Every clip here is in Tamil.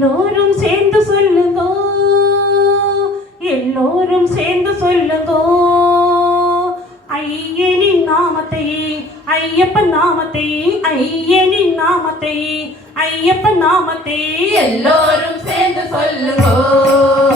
எல்லோரும் சேர்ந்து சொல்லுங்கோ. எல்லோரும் சேர்ந்து சொல்லுங்கோ. ஐயனின் நாமத்தை ஐயப்பன் நாமத்தை ஐயனின் நாமத்தை ஐயப்பன் நாமத்தை எல்லோரும் சேர்ந்து சொல்லுங்கோ.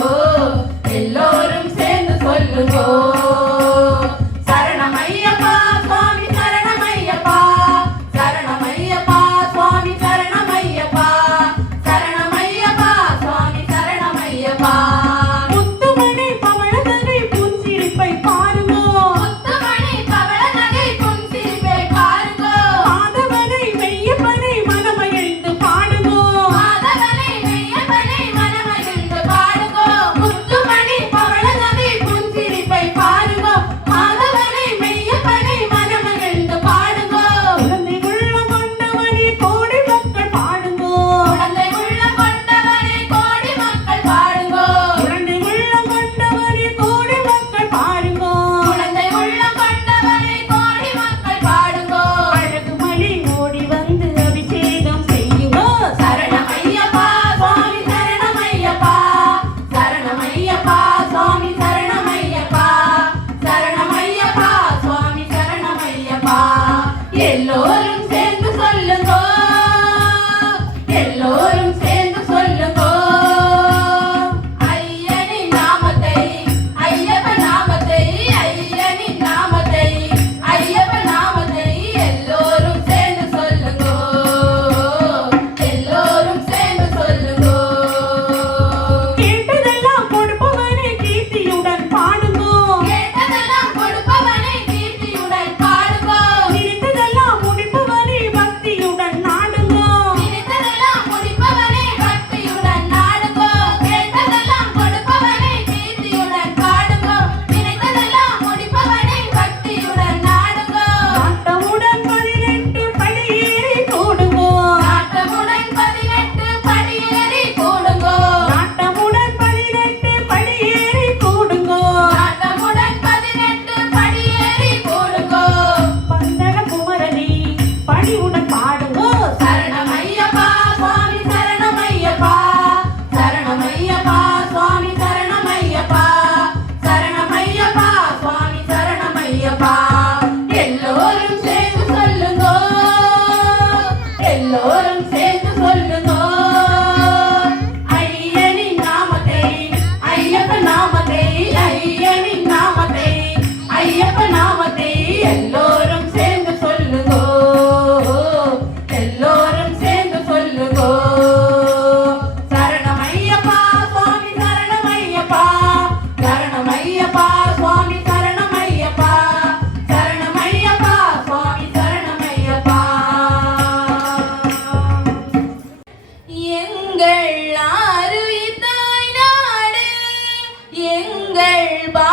எங்கள் பா